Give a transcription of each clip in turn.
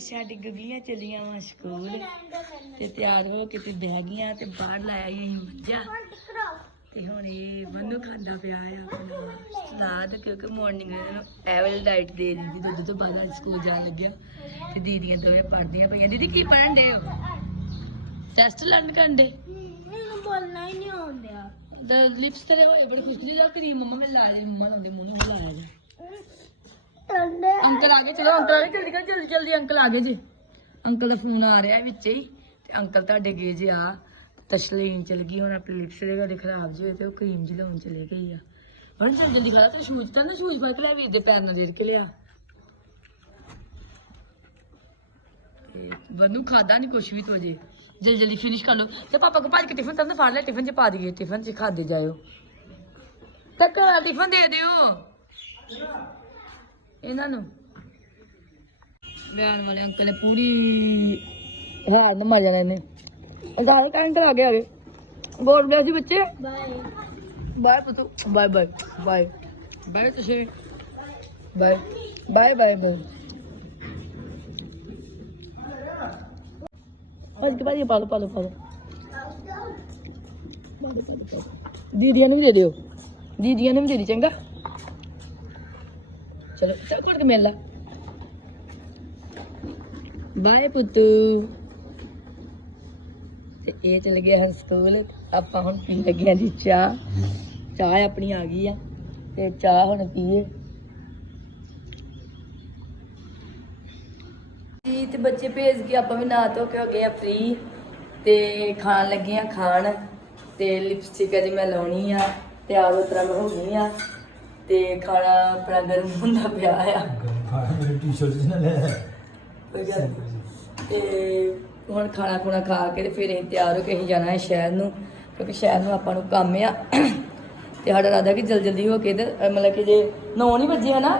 ਤੇ ਸਾਡੀ ਗੁਗਲੀਆਂ ਚੱਲੀਆਂ ਵਾ ਸਕੂਲ ਤੇ ਤਿਆਰ ਹੋ ਕੇ ਤੇ ਬਹਿ ਗਈਆਂ ਤੇ ਬਾਹਰ ਲਾਇਆ ਅਸੀਂ ਮੱਝਾਂ। ਤੇ ਹੁਣ ਇਹ ਬੰਨੂ ਖਾਂਦਾ ਪਿਆ ਆ ਆਪਣਾ ਸਲਾਦ ਕਿਉਂਕਿ ਮਾਰਨਿੰਗ ਇਹਨੂੰ ਐਵਲ ਡਾਈਟ ਦੇ ਦਿੰਦੀ ਦੁੱਧ ਤੋਂ ਬਾਅਦ ਸਕੂਲ ਜਾਣ ਲੱਗਿਆ। ਤੇ ਦੀਦੀਆਂ ਦੋਵੇਂ ਪੜ੍ਹਦੀਆਂ ਪਈਆਂ। ਦੀਦੀ ਕੀ ਪੜ੍ਹਨ ਦੇ ਹੋ? ਟੈਸਟ ਲਰਨ ਕਰਨ ਦੇ ਮੈਨੂੰ ਬੋਲਣਾ ਹੀ ਨਹੀਂ ਆਉਂਦਾ the lips ਤੇਰੇ ਹੋਏ ਬੜੀ ਖੁਸ਼ਕੀ ਦਾ ਕਰੀਮ ਮੰਮਾ ਮੈਂ ਲਾ ਲਈ ਮੰਮਾ ਲਾਉਂਦੇ ਮੂੰਹ ਨੂੰ ਲਾਇਆ ਜੀ। ਅੰਕਲ ਆ ਗਏ। ਚਲੋ, ਅੰਕਲ ਆ ਗਏ। ਜਲਦੀ ਕਰ ਜਲਦੀ ਜਲਦੀ, ਅੰਕਲ ਆ ਗਏ ਜੀ। ਅੰਕਲ ਦਾ ਫੋਨ ਆ ਰਿਹਾ ਵਿੱਚ ਹੀ ਤੇ ਅੰਕਲ ਤੁਹਾਡੇ ਗਏ ਜੀ ਆ। ਤਸ਼ਲੀਨ ਚਲ ਗਈ, ਹੁਣ ਆਪਣੀ ਲਿਪਸ ਦੇ ਗਾੜੇ ਖਰਾਬ ਜਿਹੇ ਹੋਏ ਤੇ ਉਹ ਕਰੀਮ ਜੀ ਲਾਉਣ ਚਲੇ ਗਈ ਆ। ਹੁਣ ਜਲਦੀ ਜਲਦੀ ਖਾ ਤੇ ਸ਼ੂਜ਼ ਤਾਂ ਨਾ, ਸ਼ੂਜ਼ ਫੜ ਕੇ ਲੈ ਵੀਰ ਦੇ ਪੈਰ ਨਾਲ ਦੇਰ ਕੇ ਲਿਆ। ਤੇ ਬੰਨੂ ਖਾਦਾ ਨਹੀਂ ਕੁਛ ਵੀ ਤੋਜੇ ਜਲਦੀ ਜਲਦੀ ਫਿਨਿਸ਼ ਕਰ ਲਓ। ਤੇ ਪਾਪਾ ਕੋ ਭੱਜ ਕੇ ਟਿਫਨ ਤਾਂ ਫੜ ਲੈ ਟਿਫਨ ਚ ਪਾ ਦਈਏ ਟਿਫਨ ਚ ਖਾਦੇ ਜਾਇਓ। ਤੱਕ ਟਿਫਨ ਦੇ ਦਿਓ। ਇਹਨਾਂ ਨੂੰ। ਲੈਣ ਵਾਲੇ ਅੰਕਲ ਨੇ ਪੂਰੀ ਹੈ ਨਾ ਮਜਾ ਲੈਨੇ ਅਦਾਰੇ ਕੰਨ ਤੇ ਆ ਗਏ ਆ ਗਏ। ਗੋਡ ਬਲੈਸ ਜੀ ਬੱਚੇ। ਬਾਏ ਬਾਏ ਪੁੱਤੂ। ਬਾਏ ਬਾਏ ਬਾਏ ਬਾਏ ਤੁਸੀਂ। ਬਾਏ ਬਾਏ ਬਾਏ ਬਾਏ ਅੱਜ ਕੇ ਬਾਅਦ ਪਾ ਲਓ ਪਾ ਲਓ ਪਾ ਲਓ ਪਾ ਲਓ, ਪਾ ਲਓ, ਪਾ ਲਓ। ਦੀਦੀਆਂ ਨੂੰ ਵੀ ਦੇ ਦਿਓ। ਦੀਦੀਆਂ ਨੂੰ ਵੀ ਦੇ ਦੀ ਚੰਗਾ। ਚਲੋ, ਚੱਲ ਕੋਟ ਕੇ ਮਿਲ ਲਾ। ਬਾਏ ਪੁੱਤੂ। ਤੇ ਇਹ ਚਲ ਗਿਆ ਹੁਣ ਸਕੂਲ। ਆਪਾਂ ਹੁਣ ਪੀਣ ਲੱਗੇ ਜੀ ਚਾਹ। ਚਾਹ ਆਪਣੀ ਆ ਗਈ ਆ। ਤੇ ਚਾਹ ਹੁਣ ਪੀਏ। ਜੀ ਤੇ ਬੱਚੇ ਭੇਜ ਕੇ ਆਪਾਂ ਵੀ ਨਾ ਧੋ ਕੇ ਹੋ ਗਏ ਆ ਫ੍ਰੀ ਤੇ ਖਾਣ ਲੱਗੇ ਆ ਖਾਣ। ਤੇ ਲਿਪਸਟਿਕ ਅਜੇ ਮੈਂ ਲਾਉਣੀ ਆ। ਤੇ ਹੋ ਤਰ੍ਹਾਂ ਹੋ ਗਈ ਆ। ਤੇ ਖਾਣਾ ਆਪਣਾ ਗਰਮ ਹੁੰਦਾ ਪਿਆ ਆ। ਮੇਰੇ ਟੀ-ਸ਼ਰਟ ਜਿਹਨਾਂ ਲੈ ਕੋਈ ਗੱਲ ਨੀ। ਤੇ ਹੁਣ ਖਾਣਾ ਖੁਣਾ ਖਾ ਕੇ ਤੇ ਫਿਰ ਅਸੀਂ ਤਿਆਰ ਹੋ ਕੇ ਅਸੀਂ ਜਾਣਾ ਹੈ ਸ਼ਹਿਰ ਨੂੰ ਕਿਉਂਕਿ ਸ਼ਹਿਰ ਨੂੰ ਆਪਾਂ ਨੂੰ ਕੰਮ ਆ। ਤੇ ਸਾਡਾ ਰਾਦਾ ਕਿ ਜਲ ਜਲਦੀ ਹੋ ਕੇ ਤੇ ਅਹ ਮਤਲਬ ਕਿ ਜੇ 9 ਨਹੀਂ ਵਜੇ ਹਨਾ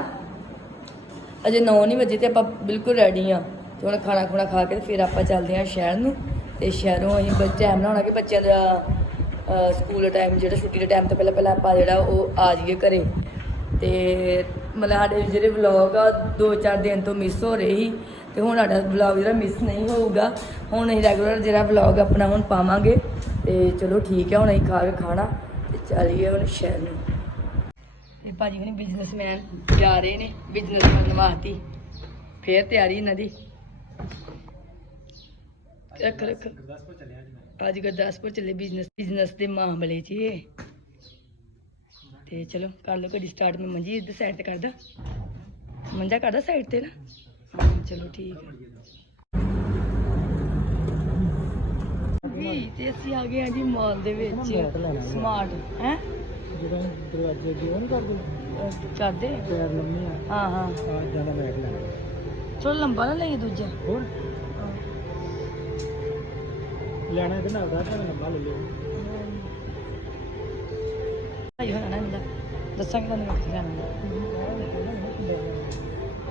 ਅਜੇ 9 ਨਹੀਂ ਵਜੇ ਤੇ ਆਪਾਂ ਬਿਲਕੁਲ ਰੈਡੀ ਆ। ਤੇ ਹੁਣ ਖਾਣਾ ਖੁਣਾ ਖਾ ਕੇ ਤੇ ਫਿਰ ਆਪਾਂ ਚੱਲਦੇ ਆ ਸ਼ਹਿਰ ਨੂੰ। ਤੇ ਸ਼ਹਿਰੋਂ ਅਸੀਂ ਬੱਚੇ ਟਾਈਮ ਨਾਲ ਹੋਣਾ ਕਿ ਬੱਚਿਆਂ ਦਾ ਅਹ ਸਕੂਲ ਦਾ ਟਾਈਮ ਜਿਹੜਾ ਛੁੱਟੀ ਦਾ ਟਾਈਮ ਤੋਂ ਪਹਿਲਾਂ ਪਹਿਲਾਂ ਆਪਾਂ ਜਿਹੜਾ ਉਹ ਆ ਜਾਈਏ ਘਰੇ। ਤੇ ਮਤਲਬ ਸਾਡੇ ਜਿਹੜੇ ਵਲੌਗ ਆ, ਦੋ ਚਾਰ ਦਿਨ ਤੋਂ ਮਿਸ ਹੋ ਰਹੇ ਸੀ ਤੇ ਹੁਣ ਸਾਡਾ ਵਲੌਗ ਜਿਹੜਾ ਮਿਸ ਨਹੀਂ ਹੋਊਗਾ। ਹੁਣ ਅਸੀਂ ਰੈਗੂਲਰ ਜਿਹੜਾ ਵਲੌਗ ਆਪਣਾ ਹੁਣ ਪਾਵਾਂਗੇ। ਤੇ ਚਲੋ ਠੀਕ ਹੈ ਹੁਣ ਅਸੀਂ ਖਾ ਕੇ ਖਾਣਾ ਤੇ ਚੱਲੀਏ ਹੁਣ ਸ਼ਹਿਰ ਨੂੰ। ਤੇ ਭਾਜੀ ਹੁਣੀ ਬਿਜ਼ਨਸਮੈਨ ਜਾ ਰਹੇ ਨੇ ਬਿਜ਼ਨਸ ਕਰਨ ਫੇਰ ਤਿਆਰੀ ਇਹਨਾਂ ਦੀ। ਰੱਖ ਰੱਖ। ਅੱਜ ਗੁਰਦਾਸਪੁਰ ਚੱਲੇ ਬਿਜ਼ਨਸ ਬਿਜ਼ਨਸ ਦੇ ਮਾਮਲੇ 'ਚ ਤੇ ਚਲੋ ਕਰ ਲਓ ਗੱਡੀ ਸਟਾਰਟ ਮੈਂ ਮੰਜੀ ਇੱਧਰ ਸਾਈਡ ਤੇ ਕਰਦਾ। ਮੰਜਾ ਕਰਦਾ ਸਾਈਡ ਤੇ ਨਾ? ਹਾਂ ਚਲੋ ਠੀਕ ਵੀ ਤੇ ਅਸੀਂ ਆ ਗਏ ਆ ਜੀ ਮਾਲ ਦੇ ਵਿੱਚ। ਸਮਾਰਟ ਹੈ? ਜਿਹੜਾ ਦਰਵਾਜ਼ੇ ਦੀ ਉਹ ਕਰਦੇ? ਕਰਦੇ? ਪੈਰ ਲੰਮੇ ਆ। ਹਾਂ ਹਾਂ। ਆ ਜ਼ਿਆਦਾ ਬੈਠ ਲੈਣਾ। ਚਲੋ ਲੰਬਾ ਨਾ ਲਈਏ ਦੂਜਾ। ਹੋਰ? ਲੈਣਾ ਇਹਦੇ ਨਾਲ ਦਾ ਲੰਮਾ ਲੈ ਲਿਓ। ਭਾਈ ਹੋਣਾ ਨਾ ਇਹਦਾ ਦੱਸਾਂਗੇ ਤੁਹਾਨੂੰ ਮੈਂ ਕਿੱਥੇ ਜਾਣਾ।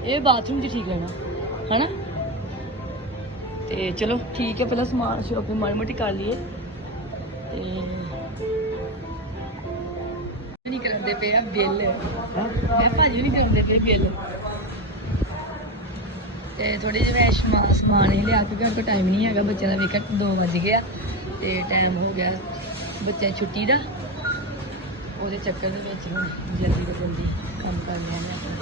ਇਹ ਬਾਥਰੂਮ 'ਚ ਠੀਕ ਰਹਿਣਾ ਹੈਨਾ? ਤੇ ਚਲੋ ਠੀਕ ਹੈ ਪਹਿਲਾਂ ਸਮਾਨ ਸ਼ੋਪਿੰਗ ਮਾੜੀ ਮੋਟੀ ਕਰ ਲਈਏ। ਤੇ ਨਹੀਂ ਕਰਦੇ ਪਏ ਆ ਬਿੱਲ। ਮੈਂ ਭਾਜੀ ਨਹੀਂ ਕਰਾਉਂਦੇ ਪਏ ਬਿੱਲ। ਤੇ ਥੋੜੀ ਜਿਹੀ ਮੈਂ ਸਮਾ- ਸਮਾਨ ਹੀ ਲਿਆ ਕਿਉਂਕਿ ਕੋਲ ਟਾਈਮ ਨਹੀਂ ਹੈਗਾ ਬੱਚਿਆਂ ਦਾ ਵੇਖਿਆ 2 ਵਜ ਗਿਆ ਤੇ ਟਾਈਮ ਹੋ ਗਿਆ ਬੱਚਿਆਂ ਦੀ ਛੁੱਟੀ ਦਾ। ਉਹਦੇ ਚੱਕਰ ਦੇ ਵਿੱਚ ਹੁਣ ਜਲਦੀ ਤੋਂ ਜਲਦੀ ਕੰਮ ਕਰ ਲਿਆ ਨੇ ਆਪਣਾ।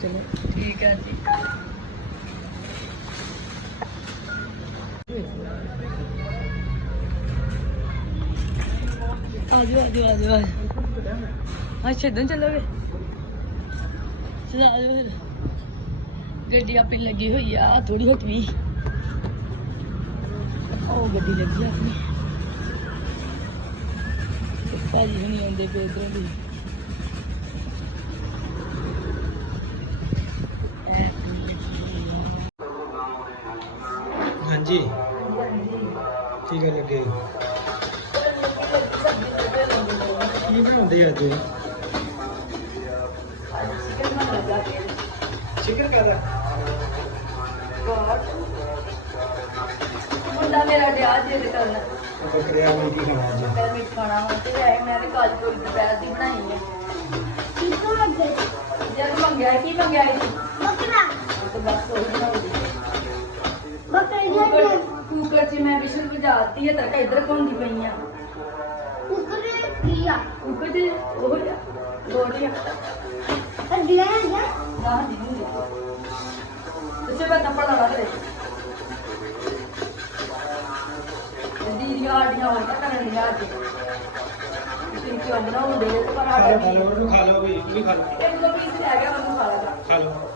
ਚਲੋ, ਠੀਕ ਹੈ ਜੀ। ਆਜੋ ਆਜੋ ਆਜੋ ਹਾਂ, ਛੱਡਣ ਚੱਲੋਗੇ? ਚਲੋ, ਆਜੋ ਫਿਰ। ਗੱਡੀ ਆਪਣੀ ਲੱਗੀ ਹੋਈ ਆ ਥੋੜੀ ਹਟਵੀ ਉਹ ਗੱਡੀ ਲੱਗੀ ਆ ਆਪਣੀ। ਤੇ ਭਾਜੀ ਹੁਣੀ ਆਉਂਦੇ ਪਏ ਇਧਰੋਂ ਦੀ। ਹਾਂਜੀ। ਕੀ ਗੱਲ ਲੱਗੇ? ਕੀ ਬਣਾਉਂਦੇ ਅੱਜ? ਚਿਕਨ ਕਾਦਾ ਮੁੰਡਾ ਮੇਰਾ ਡਿਆ ਜਿੱਦ ਕਰਨਾ। ਬੱਕਰਿਆ ਨੂੰ ਕੀ ਖਾਣਾ ਮੈਂ ਮਿੱਠ ਖਾਣਾ ਵਾ ਤੇ ਵੈਸੇ ਮੈਂ ਤੇ ਕਾਲੀ ਤੋਰੀ ਦੁਪਹਿਰ ਦੀ ਬਣਾਈ ਆ ਕਿੱਥੋਂ ਲੱਗੇ ਜਦ ਮੰਗਿਆ ਕੀ ਮੰਗਿਆ ਸੀ ਬੱਕਰਾ ਉਹ ਤਾਂ ਬਸ ਉਹ ਬਣਾਉਂਦੀ ਬੱਕਰੀ ਕੁੱਕਰ ਕੁੱਕਰ 'ਚ ਮੈਂ ਵਿਸ਼ਲ ਵਜਾਤੀ ਆ ਤੜਕਾ ਇੱਧਰ ਘੁੰਮਦੀ ਪਈ ਆ ਕੁੱਕਰ ਕੀ ਆ ਕੁੱਕਰ 'ਚ ਉਹ ਆ ਗੋਲੀ ਆ ਅਗਲੇ ਆ ਨਾ ਨਾ ਦੀ ਨੂੰ ਤੇ ਸੇ ਬਤਾ ਪੜਾ ਲਾ ਦੇ ਦੀ ਯਾਡੀਆਂ ਹੋ ਤਾਂ ਕਰਨ ਲਿਆ ਅੱਜ ਤੁਸੀਂ ਕਿਉਂ ਬਣਾਉਂਦੇ ਤੇ ਪਰ ਖਾ ਆ ਲਓ ਖਾ ਲਓ ਉਹਨੂੰ ਖਾ ਲਓ ਵੀ ਇਹ ਵੀ ਖਾ ਲਓ। ਇੱਕ ਦੋ ਪੀਸ ਰਹਿ ਗਿਆ ਉਹਨੂੰ ਖਾ ਲਾ ਖਾ ਲਓ।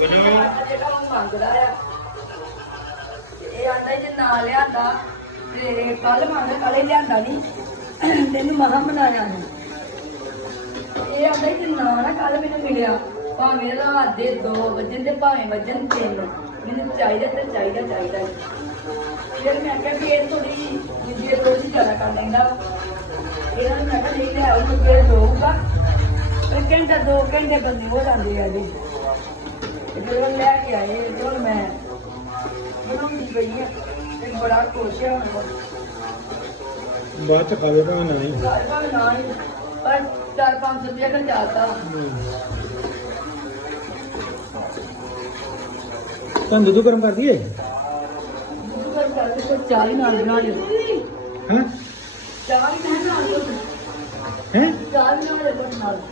ਜਿਹੜਾ ਉਹ ਮੰਗਦਾ ਆ। ਤੇ ਇਹ ਆਂਦਾ ਜੇ ਨਾ ਲਿਆਂਦਾ। ਤੇ ਕੱਲ ਮੰਗ ਕੱਲੇ ਲਿਆਂਦਾ ਨਹੀਂ ਤੈਨੂੰ ਮਹਾ ਬਣਾਇਆ ਨਹੀਂ ਇਹ ਆਂਦਾ ਜੇ ਨਾ ਨਾ ਕੱਲ ਮੈਨੂੰ ਮਿਲਿਆ। ਭਾਵੇਂ ਰਾਤ ਦੇ 2 ਵਜੇ ਤੇ ਭਾਵੇਂ ਵਜਨ 3 ਮੈਨੂੰ ਚਾਹੀਦਾ ਤੇ ਚਾਹੀਦਾ ਚਾਹੀਦਾ ਹੀ। ਫਿਰ ਮੈਂ ਕਿਹਾ ਵੀ ਇਹ ਥੋੜੀ ਜੇ ਥੋੜੀ ਜ਼ਿਆਦਾ ਕਰ ਲੈਂਦਾ ਵਾ। ਇਹਨਾਂ ਨੂੰ ਮੈਂ ਕਿਹਾ ਨਹੀਂ ਲਿਆਓ ਤੇ ਫਿਰ ਦੋਊਗਾ ਇੱਕ ਘੰਟਾ ਦੋ ਘੰਟੇ ਬੰਦੇ ਹੋ ਜਾਂਦੇ ਆ ਜੀ ਤੇ ਜਦੋਂ ਲੈ ਕੇ ਆਏ ਤੇ ਹੁਣ ਮੈਂ ਬਣਾਉਂਦੀ ਪਈ ਆ ਤੇ ਬੜਾ ਖੁਸ਼ ਆ ਹੁਣ ਬਾਅਦ ਚ ਖਾ ਲਓ ਭਾਵੇਂ ਨਾ ਹੀ ਘਰ ਭਾਵੇਂ ਨਾ ਹੀ ਪਰ 4-500 ਰੁਪਇਆ ਖਰਚਾਤਾ ਤਾਂ ਦੁੱਧ ਗਰਮ ਕਰ ਦਈਏ ਚਾਹ ਹੀ ਨਾਲ ਬਣਾ ਲਿਓ। ਹਾਂ? ਚਾਹ ਹੀ ਮੈਂ ਬਣਾ ਲਿਓ। ਹੈ? ਚਾਹ ਵੀ ਬਣਾ ਲਿਓ। ਨਾਲ